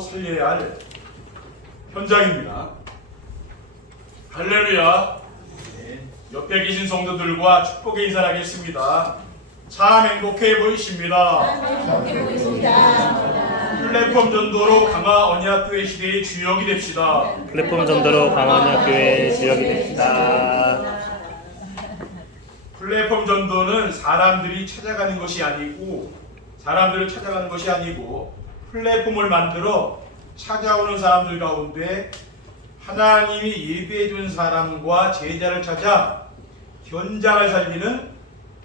살려야 할 현장입니다. 할렐루야. 옆에 계신 성도들과 축복의 인사를 하겠습니다. 참 행복해 보이십니다. 행복해 보이십니다. 플랫폼 전도로 강화 언약교회 시대의 주역이 됩시다. 플랫폼 전도로 강화는 교회의 지역이 됩시다. 플랫폼 전도는 사람들을 찾아가는 것이 아니고 플랫폼을 만들어 찾아오는 사람들 가운데 하나님이 예배해준 사람과 제자를 찾아 현장을 살리는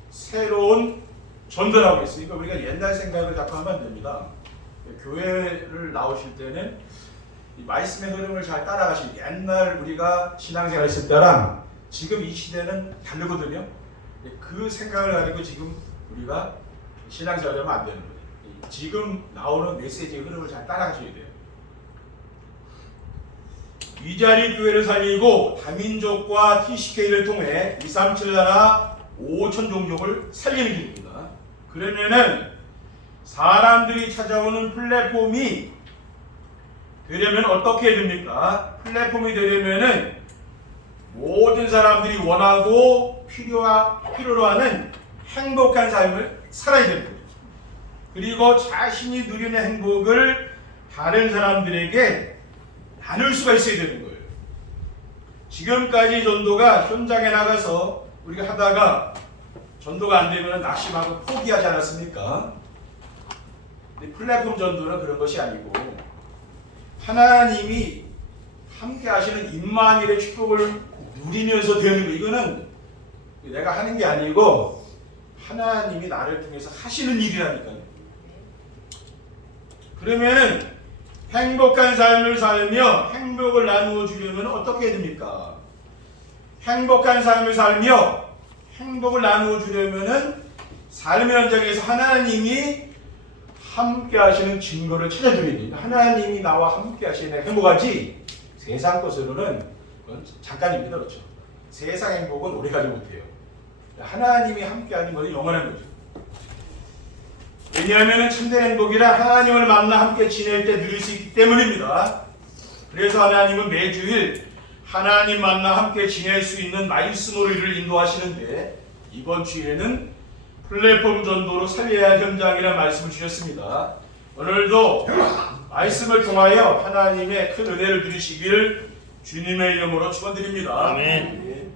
새로운 전도라고 했으니까 우리가 옛날 생각을 자꾸 하면 안 됩니다. 교회를 나오실 때는 이 말씀의 흐름을 잘 따라가시고 옛날 우리가 신앙생활 했을 때랑 지금 이 시대는 다르거든요. 그 생각을 가지고 지금 우리가 신앙생활을 하면 안 되는 거예요. 지금 나오는 메시지의 흐름을 잘 따라가셔야 돼요. 위자리 교회를 살리고 다민족과 TCK를 통해 237 나라 5천 종족을 살리는 길입니다. 그러면은 사람들이 찾아오는 플랫폼이 되려면 어떻게 됩니까? 플랫폼이 되려면은 모든 사람들이 원하고 필요로 하는 행복한 삶을 살아야 됩니다. 그리고 자신이 누리는 행복을 다른 사람들에게 나눌 수가 있어야 되는 거예요. 지금까지 전도가 현장에 나가서 우리가 하다가 전도가 안 되면 낙심하고 포기하지 않았습니까? 근데 플랫폼 전도는 그런 것이 아니고 하나님이 함께 하시는 임마누엘의 축복을 누리면서 되는 거, 이거는 내가 하는 게 아니고 하나님이 나를 통해서 하시는 일이라니까요. 그러면 행복한 삶을 살며 행복을 나누어 주려면 어떻게 해야 됩니까? 행복한 삶을 살며 행복을 나누어 주려면은 삶의 현장에서 하나님이 함께 하시는 증거를 찾아줘야 됩니다. 하나님이 나와 함께 하시는 행복하지 세상 것으로는 잠깐입니다. 그렇죠? 세상 행복은 오래가지 못해요. 하나님이 함께 하는 것은 영원한 거죠. 왜냐하면 참된 행복이란 하나님을 만나 함께 지낼 때 누릴 수 있기 때문입니다. 그래서 하나님은 매주일 하나님 만나 함께 지낼 수 있는 말씀으로 이를 인도하시는데 이번 주에는 플랫폼 전도로 살려야 할 현장이라는 말씀을 주셨습니다. 오늘도 말씀을 통하여 하나님의 큰 은혜를 누리시길 주님의 이름으로 축원드립니다. 아멘.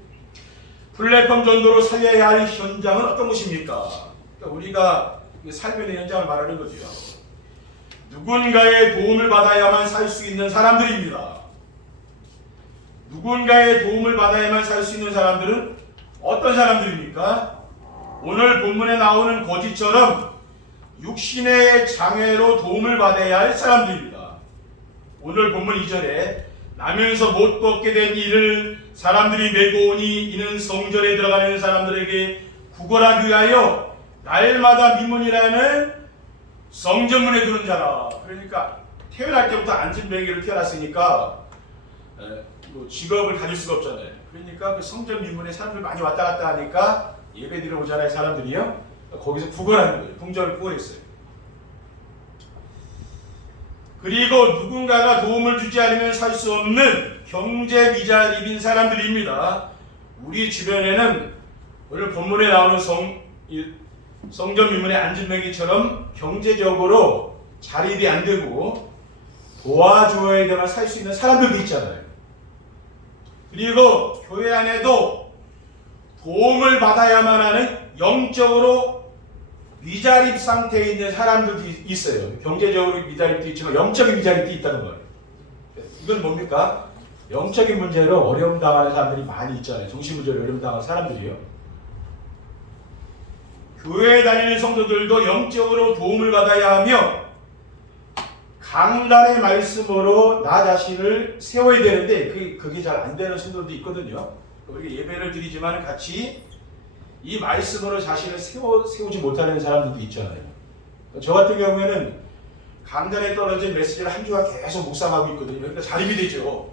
플랫폼 전도로 살려야 할 현장은 어떤 것입니까? 그러니까 우리가 삶의 현장을 말하는 거죠. 누군가의 도움을 받아야만 살 수 있는 사람들입니다. 누군가의 도움을 받아야만 살 수 있는 사람들은 어떤 사람들입니까? 오늘 본문에 나오는 거지처럼 육신의 장애로 도움을 받아야 할 사람들입니다. 오늘 본문 2절에 나면서 못 걷게 된 이를 사람들이 메고 오니 이는 성전에 들어가는 사람들에게 구걸하기 위하여 날마다 미문이라는 성전문에 두는 자라. 그러니까 태어날 때부터 안진뱅이로 태어났으니까 직업을 가질 수가 없잖아요. 그러니까 그 성전 미문에 사람들 많이 왔다 갔다 하니까 예배드리러 오잖아요. 사람들이요. 거기서 구걸하는 거예요. 궁전을 구걸했어요. 그리고 누군가가 도움을 주지 않으면 살 수 없는 경제 미자립인 사람들입니다. 우리 주변에는 오늘 본문에 나오는 성전 미문의 안진뱅이처럼 경제적으로 자립이 안 되고 도와줘야 되만 살 수 있는 사람들도 있잖아요. 그리고 교회 안에도 도움을 받아야만 하는 영적으로 미자립 상태에 있는 사람들도 있어요. 경제적으로 미자립도 있지만 영적인 미자립도 있다는 거예요. 이건 뭡니까? 영적인 문제로 어려움 당하는 사람들이 많이 있잖아요. 정신문제로 어려움 당하는 사람들이요. 교회에 다니는 성도들도 영적으로 도움을 받아야 하며 강단의 말씀으로 나 자신을 세워야 되는데 그게 잘 안 되는 성도도 있거든요. 우리 예배를 드리지만 같이 이 말씀으로 자신을 세우지 못하는 사람들도 있잖아요. 저 같은 경우에는 강단에 떨어진 메시지를 한 주간 계속 묵상하고 있거든요. 그러니까 자립이 되죠.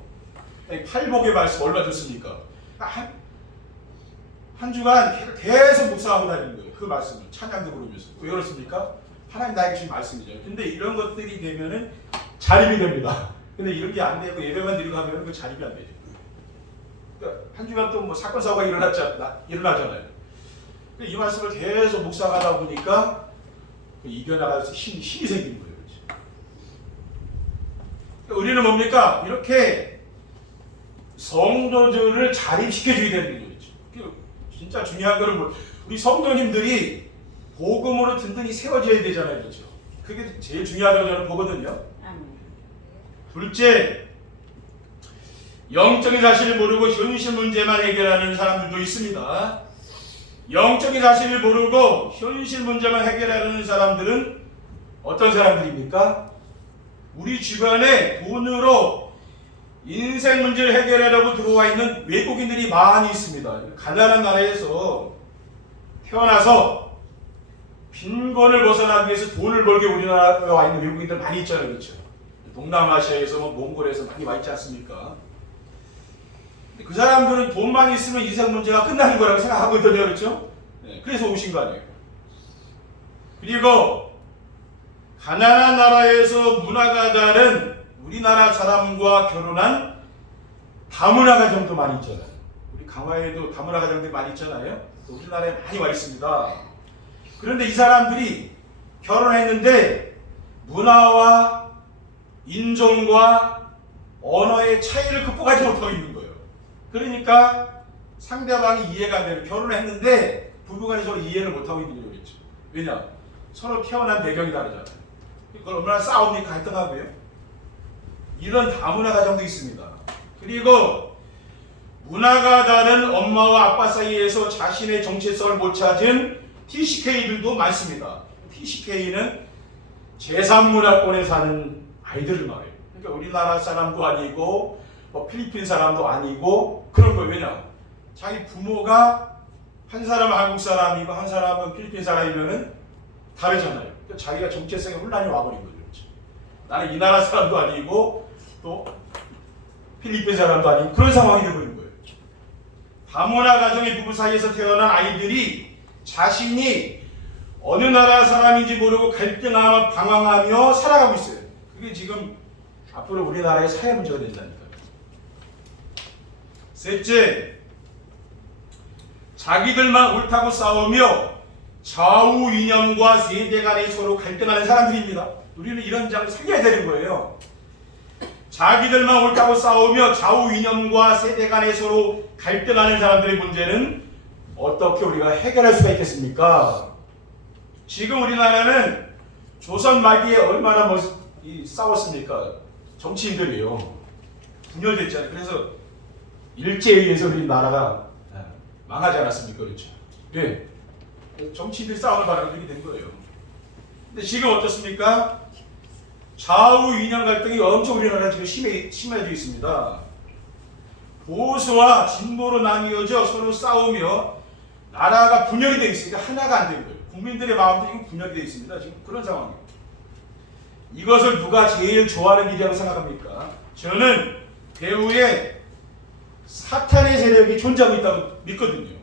팔복의 말씀 얼마 줬습니까? 한 주간 계속 묵상하고 다니는 거예요. 그 말씀을 찬양도 부르면서. 왜 그렇습니까? 하나님 나에게 주신 말씀이죠. 근데 이런 것들이 되면은 자립이 됩니다. 근데 이런 게 안 되고 예배만 드리고 하면 그 자립이 안 되죠. 그러니까 한 주간 또 뭐 사건 사고가 일어나잖아요. 이 말씀을 계속 묵상하다 보니까 이겨나가서 힘이 생기는 거예요. 그렇죠? 우리는 뭡니까? 이렇게 성도들을 자립시켜줘야 되는 거죠. 진짜 중요한 거는 우리 성도님들이 복음으로 든든히 세워져야 되잖아요. 그렇죠? 그게 제일 중요하다고 저는 보거든요. 둘째, 영적인 사실을 모르고 현실 문제만 해결하는 사람들도 있습니다. 영적인 사실을 모르고 현실 문제만 해결하는 사람들은 어떤 사람들입니까? 우리 주변에 돈으로 인생 문제를 해결하려고 들어와 있는 외국인들이 많이 있습니다. 가난한 나라에서 태어나서 빈곤을 벗어나기 위해서 돈을 벌게 우리나라에 와 있는 외국인들 많이 있잖아요. 그렇죠? 동남아시아에서 몽골에서 많이 와 있지 않습니까? 그 사람들은 돈만 있으면 인생 문제가 끝나는 거라고 생각하거든요. 그렇죠? 네, 그래서 오신 거 아니에요. 그리고 가난한 나라에서 문화가 다른 우리나라 사람과 결혼한 다문화 가정도 많이 있잖아요. 우리 강화에도 다문화 가정들이 많이 있잖아요. 우리나라에 많이 와 있습니다. 그런데 이 사람들이 결혼했는데 문화와 인종과 언어의 차이를 극복하지 못하고 있는 거예요. 그러니까 상대방이 이해가 안 되는, 결혼을 했는데 부부간에 서로 이해를 못하고 있는 거겠죠. 왜냐? 서로 태어난 배경이 다르잖아요. 그걸 얼마나 싸웁니까? 갈등하고요. 이런 다문화 가정도 있습니다. 그리고 문화가 다른 엄마와 아빠 사이에서 자신의 정체성을 못 찾은 TCK들도 많습니다. TCK는 제3문화권에 사는 아이들을 말해요. 그러니까 우리나라 사람도 아니고 뭐 필리핀 사람도 아니고 그런 거예요. 왜냐? 자기 부모가 한 사람은 한국 사람이고 한 사람은 필리핀 사람이면은 다르잖아요. 그러니까 자기가 정체성에 혼란이 와버린 거죠. 나는 이 나라 사람도 아니고 또 필리핀 사람도 아니고 그런 상황이 되어버린 거예요. 다문화 가정의 부부 사이에서 태어난 아이들이 자신이 어느 나라 사람인지 모르고 갈등하며 방황하며 살아가고 있어요. 그게 지금 앞으로 우리나라의 사회 문제가 된다니까요. 셋째, 자기들만 옳다고 싸우며 좌우 이념과 세대 간에 서로 갈등하는 사람들입니다. 우리는 이런 장을 살려야 되는 거예요. 자기들만 옳다고 싸우며 좌우 이념과 세대 간에 서로 갈등하는 사람들의 문제는 어떻게 우리가 해결할 수가 있겠습니까? 지금 우리나라는 조선 말기에 얼마나 싸웠습니까? 정치인들이요. 분열됐잖아요. 그래서 일제에 의해서 우리 나라가 망하지 않았습니까? 그렇죠? 네. 정치인들이 싸움을 벌이게 그렇게 된 거예요. 근데 지금 어떻습니까? 좌우 이념 갈등이 엄청 우리나라 지금 심해져 있습니다. 보수와 진보로 나뉘어져 서로 싸우며 나라가 분열이 되어 있으니까 하나가 안 되는 거예요. 국민들의 마음도 지금 분열이 되어 있습니다. 지금 그런 상황이에요. 이것을 누가 제일 좋아하는 일이라고 생각합니까? 저는 배후에 사탄의 세력이 존재하고 있다고 믿거든요.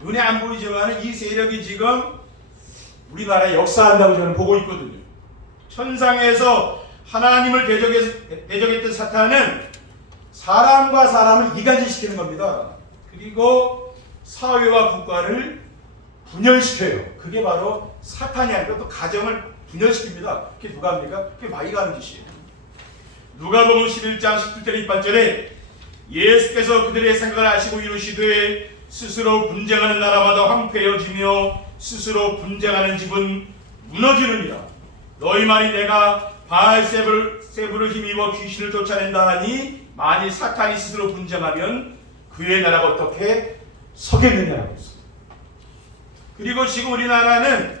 눈에 안 보이지만 이 세력이 지금 우리나라에 역사한다고 저는 보고 있거든요. 천상에서 하나님을 대적했던 사탄은 사람과 사람을 이간질시키는 겁니다. 그리고 사회와 국가를 분열시켜요. 그게 바로 사탄이 아니라 또 가정을 분열시킵니다. 그게 누가 합니까? 그게 마귀가 하는 짓이에요. 누가복음 11장 17절 28절에 예수께서 그들의 생각을 아시고 이루시되 스스로 분쟁하는 나라마다 황폐해지며 스스로 분쟁하는 집은 무너지느니라. 너희만이 내가 바알세불을 힘입어 귀신을 쫓아낸다 하니 만일 사탄이 스스로 분쟁하면 그의 나라가 어떻게 서겠느냐라고 했습니다. 그리고 지금 우리나라는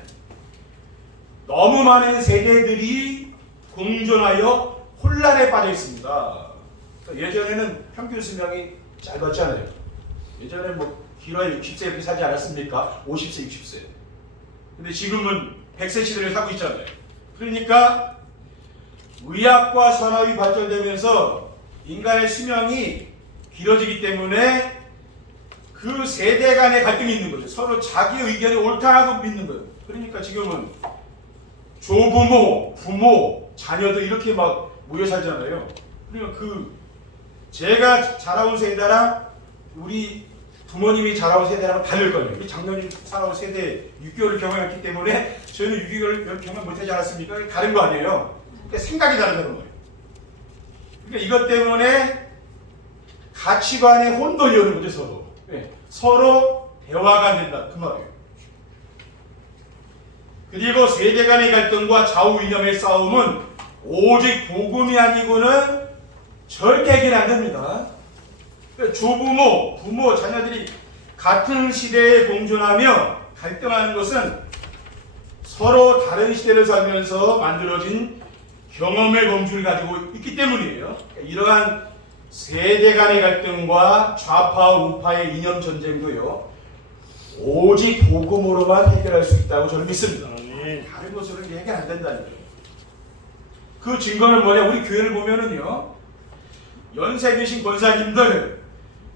너무 많은 세대들이 공존하여 혼란에 빠져 있습니다. 예전에는 평균 수명이 짧았잖아요. 예전에 뭐 길어야 60세 이렇게 사지 않았습니까? 50세, 60세. 근데 지금은 100세 시대를 살고 있잖아요. 그러니까 의학과 산업이 발전되면서 인간의 수명이 길어지기 때문에 그 세대 간의 갈등이 있는 거죠. 서로 자기 의견이 옳다고 믿는 거예요. 그러니까 지금은 조부모, 부모, 자녀도 이렇게 막 모여 살잖아요. 그러니까 제가 자라온 세대랑 우리 부모님이 자라온 세대랑 다를 거예요. 우리 장년이 살아온 세대 6개월을 경험했기 때문에 저희는 6개월을 경험 못하지 않았습니까? 다른 거 아니에요. 그러니까 생각이 다르다는 거예요. 그러니까 이것 때문에 가치관의 혼돈이 오는 거죠, 서로. 네. 서로 대화가 안 된다. 그 말이에요. 그리고 세대 간의 갈등과 좌우 이념의 싸움은 오직 복음이 아니고는 절대 해결 안 됩니다. 그러니까 조부모, 부모, 자녀들이 같은 시대에 공존하며 갈등하는 것은 서로 다른 시대를 살면서 만들어진 경험의 범주를 가지고 있기 때문이에요. 그러니까 이러한 세대 간의 갈등과 좌파 우파의 이념 전쟁도요, 오직 복음으로만 해결할 수 있다고 저는 믿습니다. 다른 것으로는 해결 안 된다는 거예요. 그 증거는 뭐냐? 우리 교회를 보면은요, 연세 드신 권사님들,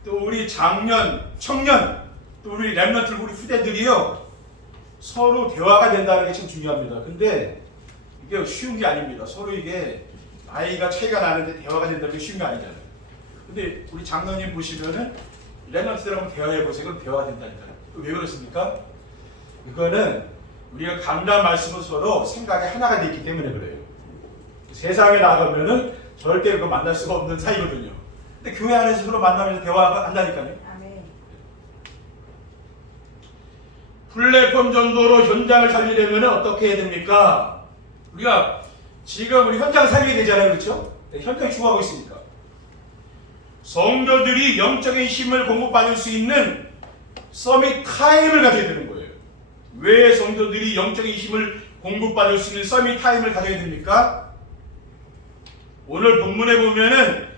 또 우리 장년, 청년, 또 우리 랩런트, 우리 후대들이요, 서로 대화가 된다는 게 참 중요합니다. 근데 이게 쉬운 게 아닙니다. 서로 이게 나이가 차이가 나는데 대화가 된다는 게 쉬운 게 아니잖아요. 근데 우리 장로님 보시면은 랩런트들하고 대화해 보세요. 그럼 대화가 된다니까요. 왜 그렇습니까? 이거는 우리가 강단 말씀은 서로 생각이 하나가 되어 있기 때문에 그래요. 세상에 나가면은 절대 그거 만날 수가 없는 사이거든요. 근데 교회 안에서 서로 만나면서 대화가 한다니까요. 아멘. 플랫폼 전도로 현장을 살리려면 어떻게 해야 됩니까? 우리가 지금 우리 현장 살리게 되잖아요. 그렇죠? 네, 현장이 죽어가고 있으니까. 성도들이 영적인 힘을 공급받을 수 있는 서밋 타임을 가져야 되는 거예요. 왜 성도들이 영적인 힘을 공급받을 수 있는 서밋 타임을 가져야 됩니까? 오늘 본문에 보면은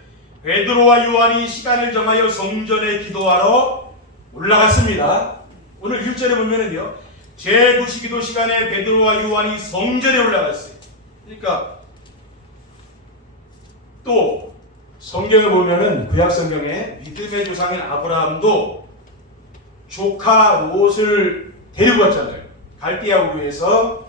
베드로와 요한이 시간을 정하여 성전에 기도하러 올라갔습니다. 오늘 1절에 보면은요, 제9시 기도 시간에 베드로와 요한이 성전에 올라갔어요. 그러니까 또 성경에 보면은 구약 성경에 믿음의 조상인 아브라함도 조카 롯을 데리고 왔잖아요. 갈대아 우르에서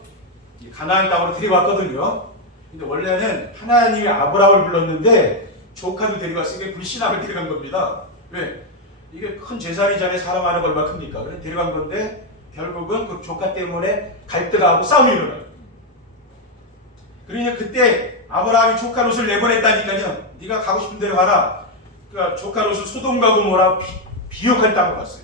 가나안 땅으로 데리고 왔거든요. 근데 원래는 하나님이 아브라함을 불렀는데 조카도 데리고 왔으니까 불신앙을 데려간 겁니다. 왜? 이게 큰 재산이잖아요. 사람 하는 거 얼마 큽니까? 그래서 데려간 건데 결국은 그 조카 때문에 갈등하고 싸움이 일어나요. 그러니까 그때 아브라함이 조카 롯을 내보냈다니까요. 네가 가고 싶은 데로 가라. 그러니까 조카 롯을 소돔과 고모라 비옥한 땅으로 갔어요.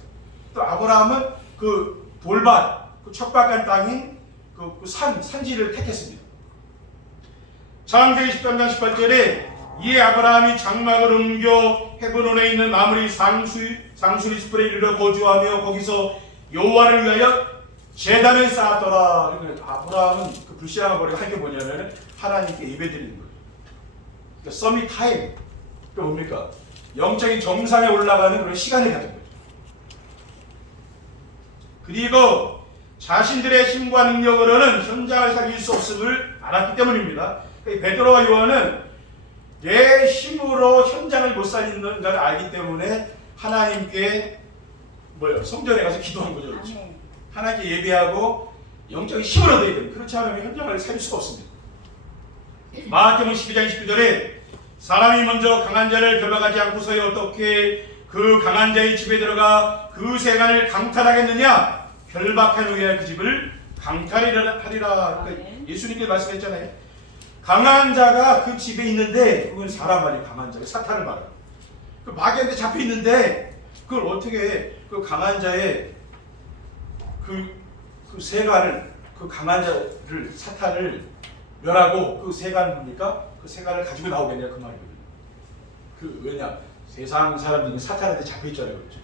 또 아브라함은 그 돌밭, 그 척박한 땅인 그 산지를 택했습니다. 창세기 13장 18절에 이에 아브라함이 장막을 옮겨 헤브론에 있는 마므리 상수리 숲에 이르러 거주하며 거기서 여호와를 위하여 제단을 쌓았더라. 그러니까 아브라함은 그 불신앙을 버리고 할 게 뭐냐면 하나님께 예배드리는 거예요. 그러니까 서밋 타임, 그 뭡니까? 영적인 정상에 올라가는 그런 시간을 가진 거죠. 그리고 자신들의 힘과 능력으로는 현장을 살릴 수 없음을 알았기 때문입니다. 베드로와 요한은 내 힘으로 현장을 못 살리는 걸 알기 때문에 하나님께 성전에 가서 기도한 거죠. 그렇죠? 하나님께 예배하고 영적인 힘을 얻어야 돼요. 그렇지 않으면 현장을 살릴 수가 없습니다. 마태복음 12장 19절에 사람이 먼저 강한 자를 결박하지 않고서야 어떻게 그 강한 자의 집에 들어가 그 세간을 강탈하겠느냐? 결박한 후에 그 집을 강탈하리라. 그러니까 예수님께 말씀했잖아요. 강한 자가 그 집에 있는데 그건 사람 아니에요. 강한 자가 사탄을 말해요. 그 마귀한테 잡혀 있는데 그걸 어떻게 그 강한 자의 그 세간을, 그 강한 자를, 사탄을 멸하고 그 세간을 뭡니까? 그 세간을 가지고 나오겠냐 그 말이거든요. 왜냐? 세상 사람들이 사탄한테 잡혀 있잖아요. 그렇죠?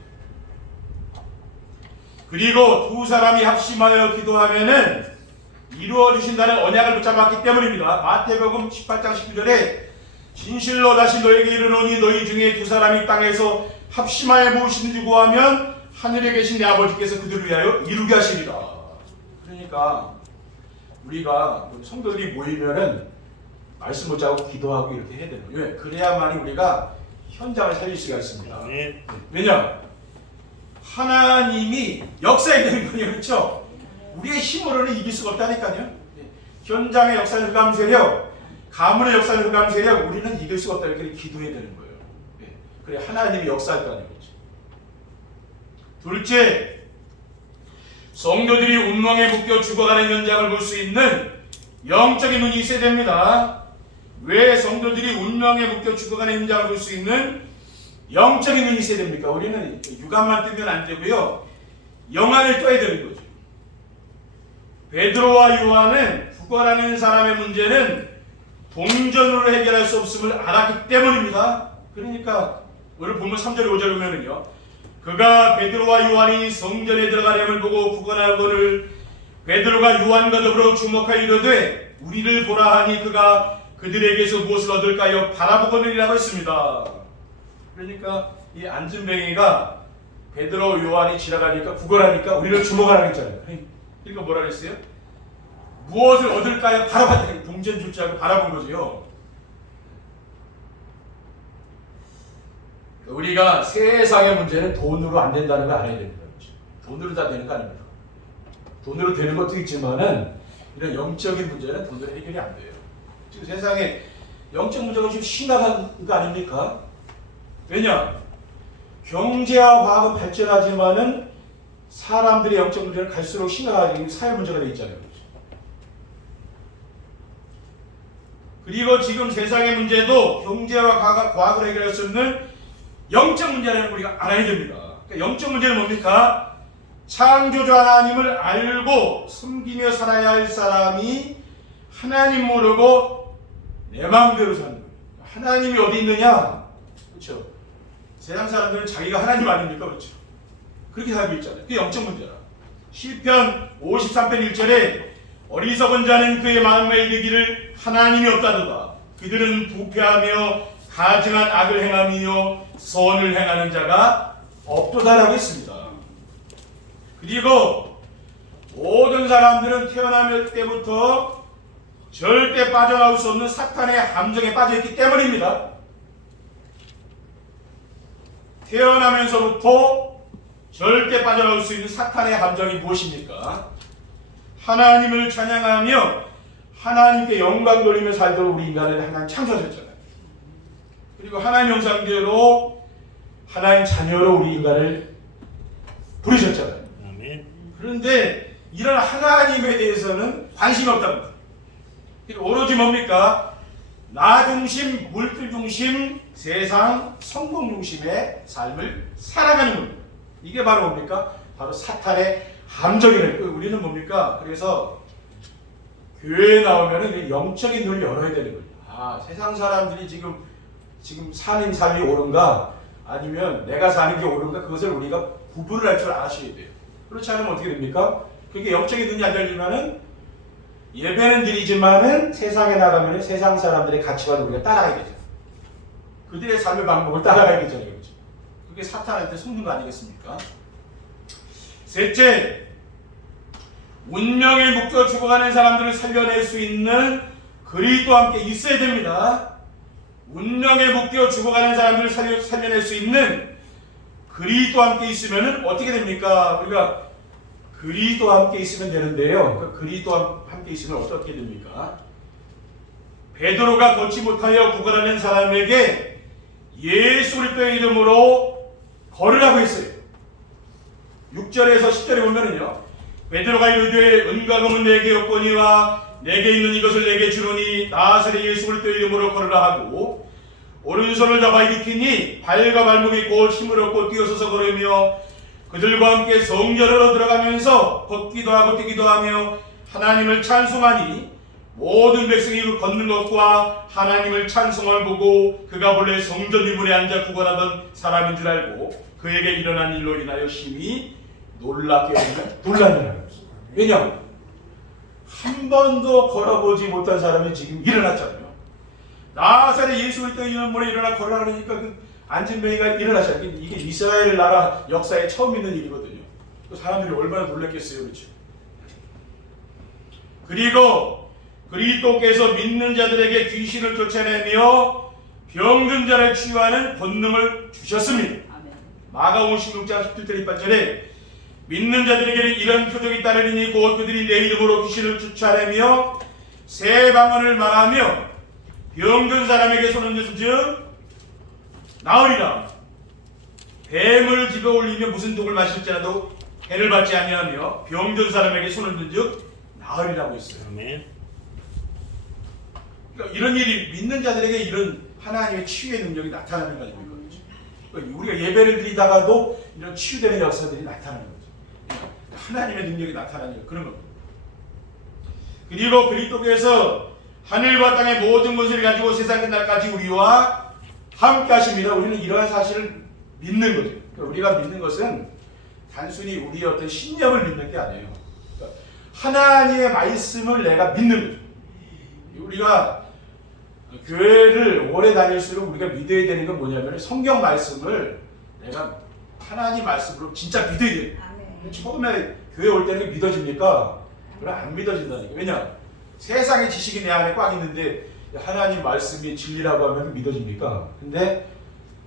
그리고 두 사람이 합심하여 기도하면은 이루어 주신다는 언약을 붙잡았기 때문입니다. 마태복음 18장 19절에 진실로 다시 너에게 이르노니 너희 중에 두 사람이 땅에서 합심하여 무엇이든지 구하면 하늘에 계신 내 아버지께서 그들을 위하여 이루게 하시리라. 그러니까 우리가 성도들이 모이면은 말씀 붙잡고 기도하고 이렇게 해야 되는 거예요. 그래야만이 우리가 현장을 살릴 수가 있습니다. 왜냐? 하나님이 역사해야 되는 거예요. 그렇죠? 우리의 힘으로는 이길 수가 없다니까요. 현장의 역사는 흑암 세력, 가문의 역사를 흑암세력 우리는 이길 수가 없다 이렇게 기도해야 되는 거예요. 예. 그래 하나님이 역사했다는 거지. 둘째, 성도들이 운명에 묶여 죽어가는 현장을 볼 수 있는 영적인 눈이 있어야 됩니다. 왜 성도들이 운명에 묶여 죽어가는 현장을 볼 수 있는 영적인 눈이 있어야 됩니까? 우리는 육안만 뜨면 안 되고요. 영안을 떠야 되는 거죠. 베드로와 요한은 구걸하는 사람의 문제는 동전으로 해결할 수 없음을 알았기 때문입니다. 그러니까 오늘 본문 3절 5절 보면은요. 그가 베드로와 요한이 성전에 들어가려면 보고 구걸하거늘 베드로가 요한과 더불어 주목하여 이르되 우리를 보라 하니 그가 그들에게서 무엇을 얻을까요? 바라보거늘이라고 했습니다. 그러니까 이 안진뱅이가 베드로 요한이 지나가니까 구걸하니까 우리를 주목하라고 했잖아요. 그러니까 뭐라 그랬어요? 무엇을 얻을까요? 바라봤다. 동전 줄 줄 알고 바라본 거죠. 우리가 세상의 문제는 돈으로 안 된다는 걸 알아야 됩니다. 돈으로 다 되는 거 아닙니다. 돈으로 되는 것도 있지만은 이런 영적인 문제는 돈으로 해결이 안 돼요. 지금 세상에 영적 문제가 지금 심각한 거 아닙니까? 왜냐? 경제와 과학은 발전하지만은 사람들의 영적 문제는 갈수록 심각하게 사회 문제가 되어 있잖아요. 그리고 지금 세상의 문제도 경제와 과학으로 해결할 수 없는 영적 문제라는 걸 우리가 알아야 됩니다. 그러니까 영적 문제는 뭡니까? 창조주 하나님을 알고 섬기며 살아야 할 사람이 하나님 모르고 내 마음대로 사는 거예요. 하나님이 어디 있느냐? 그렇죠? 세상 사람들은 자기가 하나님 아닙니까? 그렇죠? 그렇게 살고 있잖아요. 그게 영적 문제라. 시편 53편 1절에 어리석은 자는 그의 마음에 이르기를 하나님이 없다도다. 그들은 부패하며 가증한 악을 행하며 선을 행하는 자가 없도다라고 했습니다. 그리고 모든 사람들은 태어날 때부터 절대 빠져나올 수 없는 사탄의 함정에 빠져있기 때문입니다. 태어나면서부터 절대 빠져나올 수 있는 사탄의 함정이 무엇입니까? 하나님을 찬양하며 하나님께 영광 돌리며 살도록 우리 인간을 하나님 창조하셨잖아요. 그리고 하나님 형상대로 하나님 자녀로 우리 인간을 부르셨잖아요. 아멘. 그런데 이런 하나님에 대해서는 관심이 없답니다. 오로지 뭡니까? 나 중심, 물질 중심, 세상, 성공 중심의 삶을 살아가는 겁니다. 이게 바로 뭡니까? 바로 사탄의 함정이래요. 우리는 뭡니까? 그래서 교회에 나오면 영적인 눈을 열어야 되는 거예요. 아, 세상 사람들이 지금 사는 삶이 옳은가? 아니면 내가 사는 게 옳은가? 그것을 우리가 구분을 할 줄 아셔야 돼요. 그렇지 않으면 어떻게 됩니까? 그게 영적인 눈이 안 열리면은 예배는 드리지만은 세상에 나가면은 세상 사람들의 가치관을 우리가 따라가야 되죠. 그들의 삶의 방법을 따라가야 되잖아요. 그렇죠? 그게 사탄한테 속는 거 아니겠습니까? 셋째, 운명에 묶여 죽어가는 사람들을 살려낼 수 있는 그리스도와 함께 있어야 됩니다. 운명에 묶여 죽어가는 사람들을 살려낼 수 있는 그리스도와 함께 있으면 어떻게 됩니까? 우리가 그리스도와 함께 있으면 되는데요. 그 그리스도와 함께 있으면 어떻게 됩니까? 베드로가 걷지 못하여 구걸하는 사람에게 예수 그리스도의 이름으로 걸으라고 했어요. 6절에서 10절에 보면은요. 베드로가 이르되 은과 금은 내게 없거니와 내게 있는 이것을 내게 주노니 나사렛 예수 그리스도의 이름으로 걸으라 하고 오른손을 잡아 일으키니 발과 발목이 곧 힘을 얻고 뛰어서서 걸으며 그들과 함께 성전으로 들어가면서 걷기도 하고 뛰기도 하며 하나님을 찬송하니 모든 백성이 그 걷는 것과 하나님을 찬송을 보고 그가 본래 성전 유물에 앉아 구걸하던 사람인 줄 알고 그에게 일어난 일로 인하여 심히 놀랍게 놀라니라. 왜냐? 한 번도 걸어보지 못한 사람이 지금 일어났잖아요. 나사렛 예수 그리스도의 이름으로 일어나 걸어가니까 그 안진뱅이가 일어나셨어요. 이게 이스라엘 나라 역사에 처음 있는 일이거든요. 그 사람들이 얼마나 놀랐겠어요, 그렇죠? 그리고 그리스도께서 믿는 자들에게 귀신을 쫓아내며 병든 자를 치유하는 권능을 주셨습니다. 마가복음 16장 17절 18절에 믿는 자들에게는 이런 표적이 따르리니 곧 그들이 내 이름으로 귀신을 쫓아내며 새 방언을 말하며 병든 사람에게 손 얹은즉 나으리라. 뱀을 집에 올리며 무슨 독을 마실지라도 해를 받지 아니하며 병든 사람에게 손 얹은즉 나으리라고 했어요. 아멘. 그러니까 이런 일이 믿는 자들에게 이런 하나님의 치유의 능력이 나타나는 거 아닙니까? 그러니까 우리가 예배를 드리다가도 이런 치유되는 역사들이 나타나는 거죠. 그러니까 하나님의 능력이 나타나는 그런 겁니다. 그리고 그리스도께서 하늘과 땅의 모든 것을 가지고 세상 끝날까지 우리와 함께 하십니다. 우리는 이러한 사실을 믿는 거죠. 그러니까 우리가 믿는 것은 단순히 우리의 어떤 신념을 믿는 게 아니에요. 그러니까 하나님의 말씀을 내가 믿는 거죠. 우리가 교회를 오래 다닐수록 우리가 믿어야 되는 건 뭐냐면 성경 말씀을 내가 하나님 말씀으로 진짜 믿어야 돼요. 처음에 교회 올 때는 믿어집니까? 그럼 안 믿어진다니까. 왜냐? 세상의 지식이 내 안에 꽉 있는데 하나님 말씀이 진리라고 하면 믿어집니까? 근데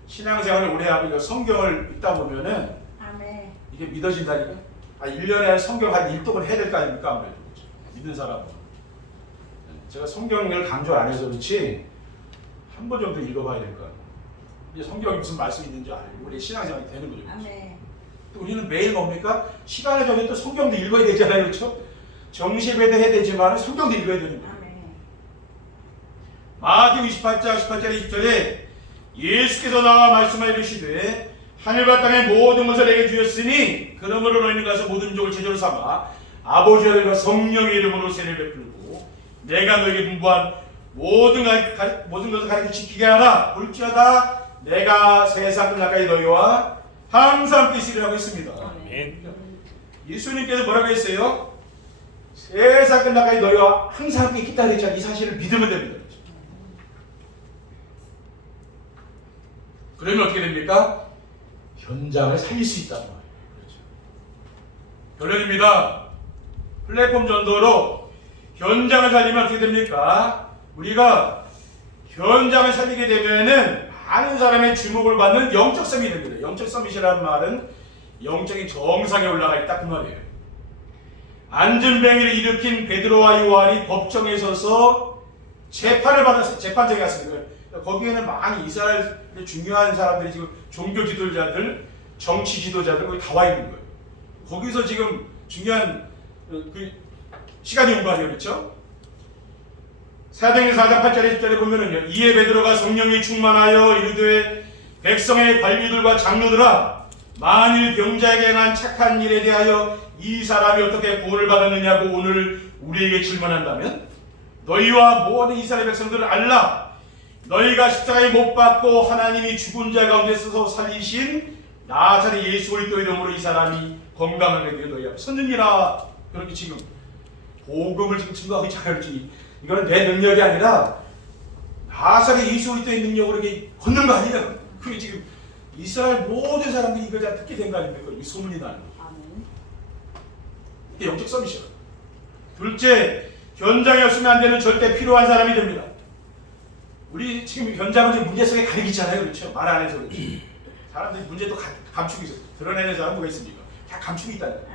신앙생활을 오래 하고 성경을 읽다 보면은 이게 믿어진다니까. 1년에 성경 한 1독을 해야 될 거 아닙니까? 아무래도 믿는 사람은. 제가 성경을 강조 안 해서 그렇지 한 번 정도 읽어봐야 될 거야. 이제 성경에 무슨 말씀이 있는지 알고 우리 신앙생활이 되는 거죠. 또 우리는 매일 뭡니까? 시간을 정해 또 성경도 읽어야 되잖아요. 그렇죠? 정시예배도 해야 되지만 성경도 읽어야 되는 거예요. 마태복음 28장 18절 20절에 예수께서 나와 말씀하여 이르시되 하늘과 땅의 모든 것을 내게 주셨으니 그러므로 너희는 가서 모든 민족을 제자로 삼아 아버지와 아들과 성령의 이름으로 세례를 베풀고 내가 너에게 분부한 모든 것을 가르쳐 지키게 하라. 볼지어다 내가 세상 끝날까지 너희와 항상 함께 있으리라고 했습니다. 아멘. 예수님께서 뭐라고 했어요? 세상 끝날까지 너희와 항상 함께 있겠다 그랬잖아요. 이 사실을 믿으면 됩니다. 그러면 어떻게 됩니까? 현장을 살릴 수 있단 말이에요. 결론입니다. 플랫폼 전도로 현장을 살리면 어떻게 됩니까? 우리가 현장을 살리게 되면은 많은 사람의 주목을 받는 영적 서밋이 됩니다. 영적 서밋이라는 말은 영적인 정상에 올라가 있다 그 말이에요. 안전뱅이를 일으킨 베드로와 요한이 법정에 서서 재판을 받았어요. 재판정에 갔습니다. 거기에는 많이 이스라엘의 중요한 사람들이 지금 종교 지도자들, 정치 지도자들 거기 다 와 있는 거예요. 거기서 지금 중요한 그 시간이 온 거 아니에요, 그렇죠? 사도행전 4장 8절에 10절에 보면은요, 이에 베드로가 성령이 충만하여 이르되 백성의 관리들과 장로들아, 만일 병자에게 행한 착한 일에 대하여 이 사람이 어떻게 구원을 받았느냐고 오늘 우리에게 질문한다면 너희와 모든 이스라엘 백성들을 알라. 너희가 십자가에 못 박고 하나님이 죽은 자 가운데 서서 살리신 나사렛 예수 그리스도 이름으로 이 사람이 건강하게 되어 너희 앞에 섰느니라. 그렇게 지금 복음을 지금 증거하고 있잖아요. 이거는 내 능력이 아니라 나사렛 예수 그리스도의 능력으로 이렇게 걷는 거 아니에요. 그게 지금 이스라엘 모든 사람들이 이걸 다 듣게 된 거 아닙니까? 이 소문이 나는 거. 이게 영적 서밋이야. 둘째, 현장에 없으면 안 되는 절대 필요한 사람이 됩니다. 우리 지금 현장은 문제 속에 가리기잖아요. 그렇죠? 말 안 해서 그렇죠. 사람들이 문제도 감추고 있어요. 드러내는 사람 뭐가 있습니까? 다 감추고 있다는 거예요.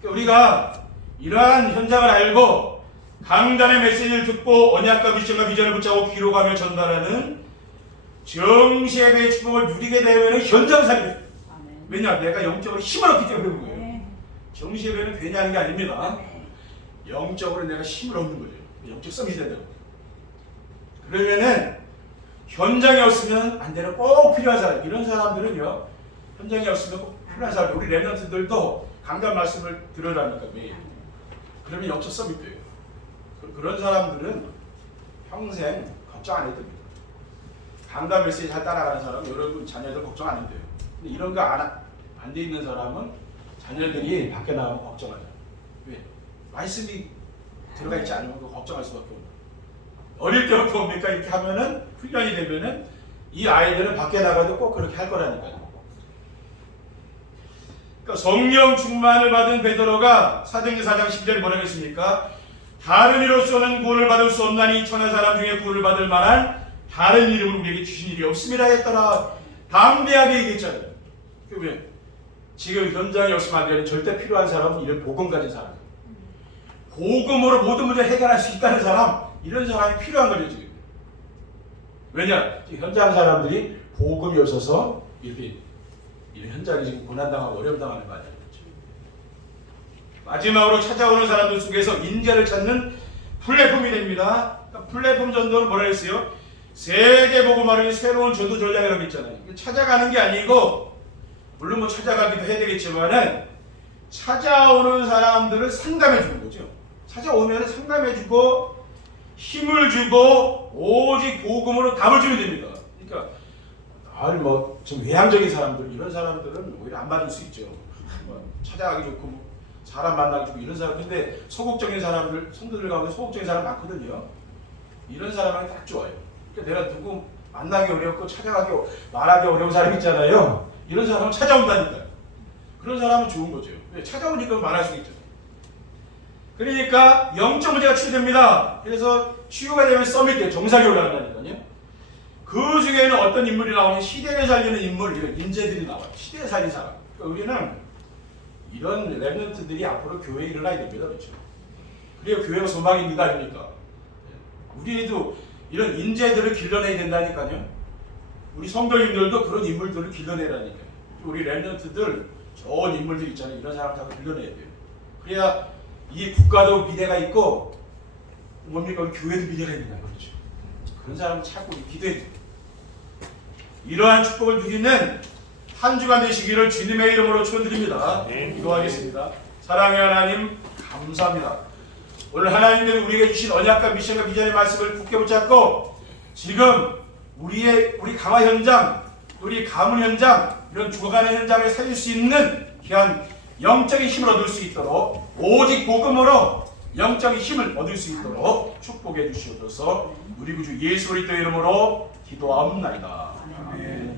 그러니까 우리가 이러한 현장을 알고 강단의 메시지를 듣고 언약과 미션과 비전을 붙잡고 기록하며 전달하는 정시예배의 축복을 누리게 되면 현장 살이. 왜냐? 내가 영적으로 힘을 얻기 때문에 그런 거예요. 정시예배는 괜히 하는 게 아닙니다. 영적으로 내가 힘을 얻는 거죠. 영적 서밋이 된다고. 그러면은 현장에 없으면 안 되는 꼭 필요한 사람, 이런 사람들은요, 현장에 없으면 꼭 필요한 사람, 우리 랩런트들도 강단 말씀을 들으라니까 매일. 그러면 영적 서밋 돼요. 그런 사람들은 평생 걱정 안 해도 됩니다. 강단 메시지 잘 따라가는 사람은 여러분 자녀들 걱정 안 해도 돼요. 근데 이런 거 안 돼 있는 사람은 자녀들이 밖에 나가면 걱정하죠. 왜? 말씀이 들어가 있지 않으면 그 걱정할 수밖에 없는. 어릴 때부터 뭡니까? 이렇게 하면은 훈련이 되면은 이 아이들은 밖에 나가도 꼭 그렇게 할 거라니까요. 그러니까 성령 충만을 받은 베드로가 사도행전 4장 10절에 뭐라고 했습니까? 다른 이로서는 구원을 받을 수 없나니 천하 사람 중에 구원을 받을 만한 다른 이름을 우리에게 주신 일이 없음이라 했더라. 담대하게 얘기했잖아요. 왜? 지금 현장에 없으면 안 되는 절대 필요한 사람은 이런 복음 가진 사람. 복음으로 모든 문제를 해결할 수 있다는 사람, 이런 사람이 필요한 거죠 지금. 왜냐? 지금 현장 사람들이 복음이 없어서 이런 현장이 지금 고난당하고 어려움당하는 거 아니에요. 마지막으로 찾아오는 사람들 속에서 인재를 찾는 플랫폼이 됩니다. 그러니까 플랫폼 전도는 뭐라 했어요? 세계 복음화의 새로운 전도 전략이라고 했잖아요. 찾아가는 게 아니고, 물론 뭐 찾아가기도 해야 되겠지만은 찾아오는 사람들을 상담해 주는 거죠. 찾아오면 상담해 주고 힘을 주고 오직 복음으로 답을 주면 됩니다. 그러니까 좀 외향적인 사람들, 이런 사람들은 오히려 안 받을 수 있죠. 찾아가기 좋고 뭐 사람 만나기 좋고 이런 사람. 근데 소극적인 사람들, 성도들 가운데 소극적인 사람 많거든요. 이런 사람한테 딱 좋아요. 그러니까 내가 누구 만나기 어렵고 찾아가기 말하기 어려운 사람 있잖아요. 이런 사람은 찾아온다니까. 그런 사람은 좋은 거죠. 찾아오니까 말할 수 있죠. 그러니까 영적 문제가 치유됩니다. 그래서 치유가 되면 서밋 때 정상에 올라간다니까요. 그 중에는 어떤 인물이 나오면 시대를 살리는 인물, 이런 인재들이 나와요. 시대를 살린 사람. 그러니까 우리는 이런 랩런트들이 앞으로 교회에 일어나야 됩니다. 그렇죠? 그래야 교회가 소망이 있는 거 아닙니까? 우리도 이런 인재들을 길러내야 된다니까요. 우리 성도님들도 그런 인물들을 길러내라니까요. 우리 랩런트들 좋은 인물들 있잖아요. 이런 사람 다 길러내야 돼요. 그래야 이 국가도 미래가 있고 뭡니까? 우리 교회도 미래가 있는 거예요. 그렇죠? 그런 사람을 찾고 기도해야 돼요. 이러한 축복을 누리는 한 주간 되시기를 주님의 이름으로 축원드립니다. 기도하겠습니다. 사랑의 하나님 감사합니다. 오늘 하나님께서 우리에게 주신 언약과 미션과 비전의 말씀을 굳게 붙잡고 지금 우리 강화 현장, 우리 가문 현장, 이런 죽어가는 현장을 살릴 수 있는 귀한 영적인 힘을 얻을 수 있도록 오직 복음으로 영적인 힘을 얻을 수 있도록 축복해 주시옵소서. 우리 구주 예수 그리스도 이름으로 기도하옵나이다. 아멘.